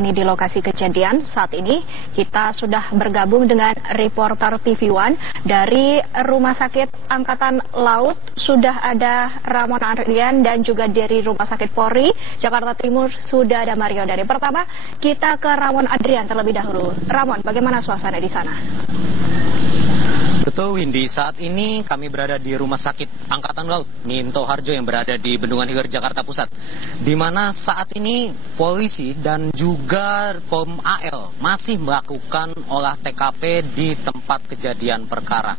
terkini di lokasi kejadian. Saat ini kita sudah bergabung dengan reporter TV One dari Rumah Sakit Angkatan Laut. Sudah ada Ramon Adrian dan juga dari Rumah Sakit Polri Jakarta Timur sudah ada Mario Dari. Pertama kita ke Ramon Adrian terlebih dahulu. Ramon, bagaimana suasana di sana? Betul, Windy. Saat ini kami berada di Rumah Sakit Angkatan Laut Minto Harjo yang berada di Bendungan Hilir, Jakarta Pusat, di mana saat ini polisi dan juga Pom AL masih melakukan olah TKP di tempat kejadian perkara.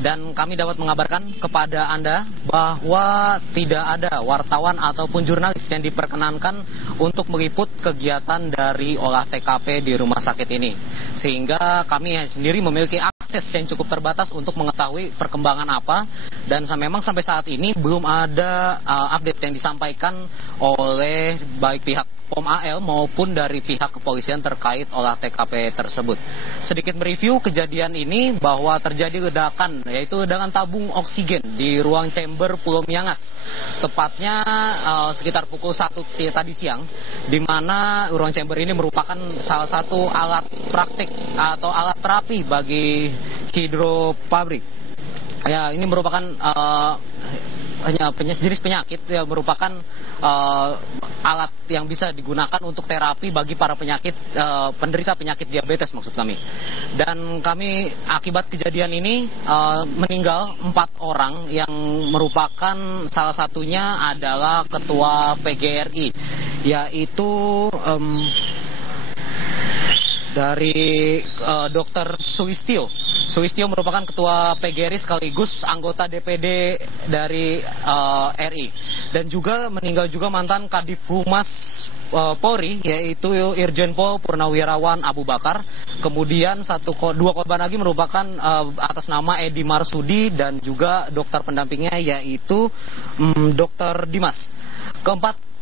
Dan kami dapat mengabarkan kepada Anda bahwa tidak ada wartawan ataupun jurnalis yang diperkenankan untuk meliput kegiatan dari olah TKP di rumah sakit ini. Sehingga kami sendiri memiliki akses yang cukup terbatas untuk mengetahui perkembangan apa, dan memang sampai saat ini belum ada update yang disampaikan oleh baik pihak Pom AL maupun dari pihak kepolisian terkait olah TKP tersebut. Sedikit mereview kejadian ini bahwa terjadi ledakan, yaitu ledakan tabung oksigen di ruang chamber Pulau Miangas. Tepatnya sekitar pukul 1 tadi siang, di mana ruang chamber ini merupakan salah satu alat praktik atau alat terapi bagi hidropabrik. Ya, ini merupakan jenis penyakit yang merupakan alat yang bisa digunakan untuk terapi bagi para penyakit penderita penyakit diabetes maksud kami. Dan kami akibat kejadian ini meninggal 4 orang yang merupakan salah satunya adalah ketua PGRI, yaitu dari Dr. Sulistyo. Sulistyo merupakan ketua PGRI sekaligus anggota DPD dari RI. Dan juga meninggal juga mantan Kadif Humas Polri, yaitu Irjen Pol Purnawirawan Abu Bakar. Kemudian dua korban lagi merupakan atas nama Edi Marsudi dan juga dokter pendampingnya, yaitu Dr. Dimas. Keempat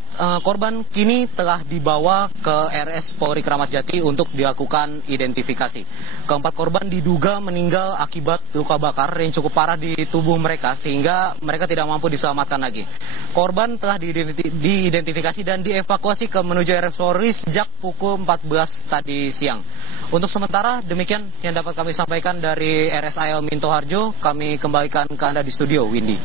korban kini telah dibawa ke RS Polri Kramat Jati untuk dilakukan identifikasi. Keempat korban diduga meninggal akibat luka bakar yang cukup parah di tubuh mereka sehingga mereka tidak mampu diselamatkan lagi. Korban telah diidentifikasi dan dievakuasi ke menuju RS Polri sejak pukul 14 tadi siang. Untuk sementara demikian yang dapat kami sampaikan dari RSAL Minto Harjo. Kami kembalikan ke Anda di studio, Windy.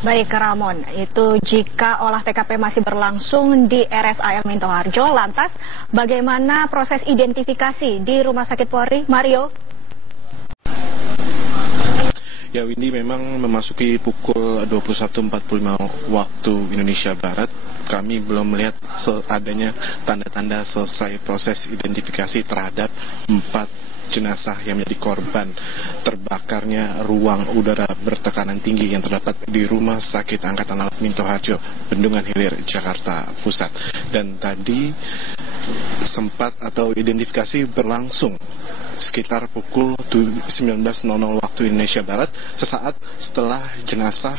Baik, Ramon, itu jika olah TKP masih berlangsung di RSAL Minto Harjo, lantas bagaimana proses identifikasi di Rumah Sakit Polri? Mario? Ya, Windy, memang memasuki pukul 21.45 waktu Indonesia Barat. Kami belum melihat adanya tanda-tanda selesai proses identifikasi terhadap 4 jenazah yang menjadi korban terbakarnya ruang udara bertekanan tinggi yang terdapat di Rumah Sakit Angkatan Laut Minto Harjo, Bendungan Hilir, Jakarta Pusat. Dan tadi sempat atau identifikasi berlangsung sekitar pukul 19.00 waktu Indonesia Barat, sesaat setelah jenazah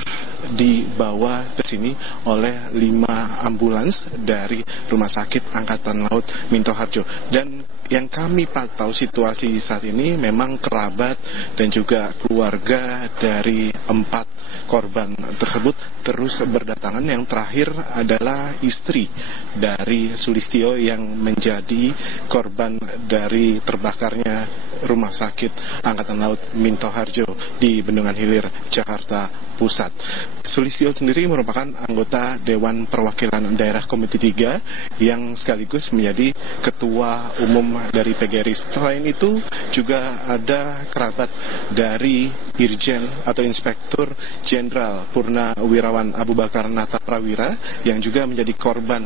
dibawa ke sini oleh 5 ambulans dari Rumah Sakit Angkatan Laut Minto Harjo. Dan yang kami pantau situasi saat ini memang kerabat dan juga keluarga dari 4 korban tersebut terus berdatangan. Yang terakhir adalah istri dari Sulistyo yang menjadi korban dari terbakarnya Rumah Sakit Angkatan Laut Minto Harjo di Bendungan Hilir, Jakarta Pusat. Sulistyo sendiri merupakan anggota Dewan Perwakilan Daerah Komisi 3 yang sekaligus menjadi Ketua Umum dari PGRI. Selain itu juga ada kerabat dari Irjen atau Inspektur Jenderal Purnawirawan Abu Bakar Nata Prawira yang juga menjadi korban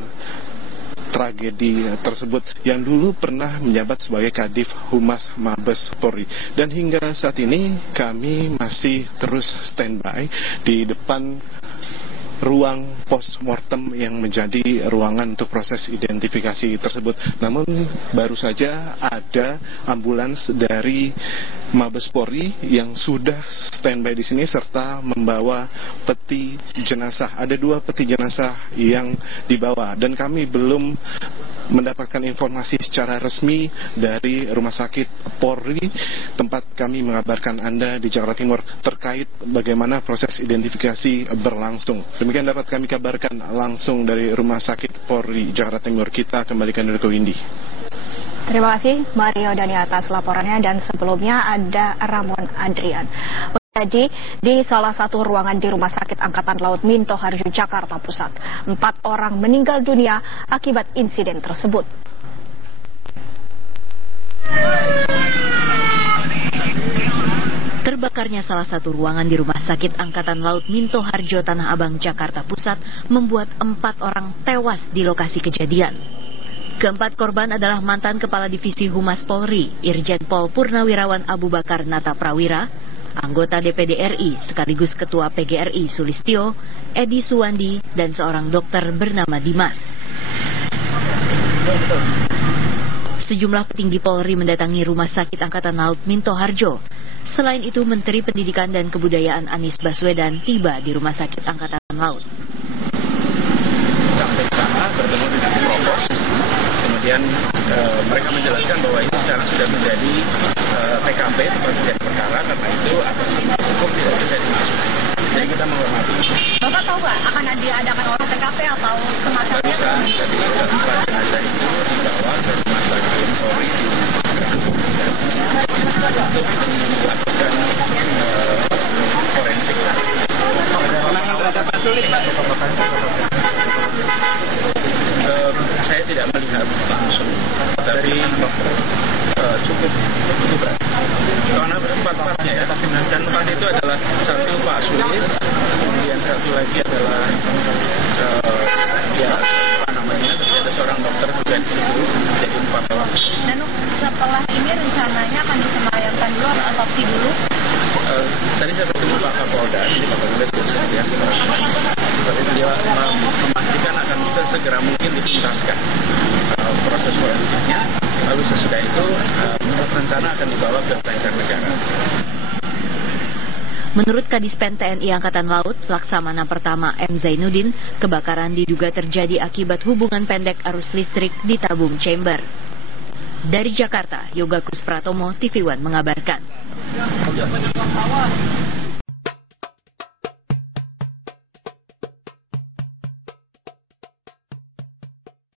tragedi tersebut, yang dulu pernah menjabat sebagai Kadif Humas Mabes Polri. Dan hingga saat ini kami masih terus standby di depan ruang postmortem yang menjadi ruangan untuk proses identifikasi tersebut. Namun baru saja ada ambulans dari Mabes Polri yang sudah standby di sini serta membawa peti jenazah. Ada 2 peti jenazah yang dibawa dan kami belum mendapatkan informasi secara resmi dari Rumah Sakit Polri tempat kami mengabarkan Anda di Jakarta Timur terkait bagaimana proses identifikasi berlangsung. Demikian dapat kami kabarkan langsung dari Rumah Sakit Polri Jakarta Timur. Kita kembalikan dulu ke Windy. Terima kasih Mario Dani atas laporannya, dan sebelumnya ada Ramon Adrian. Jadi di salah satu ruangan di Rumah Sakit Angkatan Laut Minto Harjo, Jakarta Pusat, 4 orang meninggal dunia akibat insiden tersebut. Terbakarnya salah satu ruangan di Rumah Sakit Angkatan Laut Minto Harjo, Tanah Abang, Jakarta Pusat membuat 4 orang tewas di lokasi kejadian. Keempat korban adalah mantan Kepala Divisi Humas Polri, Irjen Pol Purnawirawan Abu Bakar Nata Prawira, anggota DPD RI sekaligus Ketua PGRI Sulistyo, Edi Suwandi, dan seorang dokter bernama Dimas. Sejumlah petinggi Polri mendatangi Rumah Sakit Angkatan Laut Minto Harjo. Selain itu, Menteri Pendidikan dan Kebudayaan Anies Baswedan tiba di Rumah Sakit Angkatan Laut. Sampai sana bertemu dengan Provos, kemudian mereka menjelaskan bahwa ini sekarang sudah menjadi TKP, tempat kejadian perkara, karena itu atas hukum tidak bisa dimasuki. Jadi kita menghormati. Bapak tahu nggak akan diadakan olah TKP atau semacamnya? Barusan dari keempat jenazah itu dibawa ke Rumah Sakit Polri untuk dilakukan forensik. Saya tidak melihat langsung, tapi cukup berat. Karena empat-empatnya ya, dan 4 itu adalah satu Pak Sulis, kemudian satu lagi adalah ada seorang dokter juga di situ, jadi 4 orang. Dan setelah ini rencananya akan disemayamkan dulu atau otopsi dulu? Tadi saya bertemu Pak Kapolda, jadi Pak Kapolda ya, tapi dia memastikan akan sesegera mungkin dituntaskan proses forensiknya, lalu sesudah itu menurut rencana akan dibawa ke Banjarnegara. Menurut Kadispen TNI Angkatan Laut, Laksamana Pertama M. Zainuddin, kebakaran diduga terjadi akibat hubungan pendek arus listrik di tabung chamber. Dari Jakarta, Yoga Kuspratomo, TV One mengabarkan.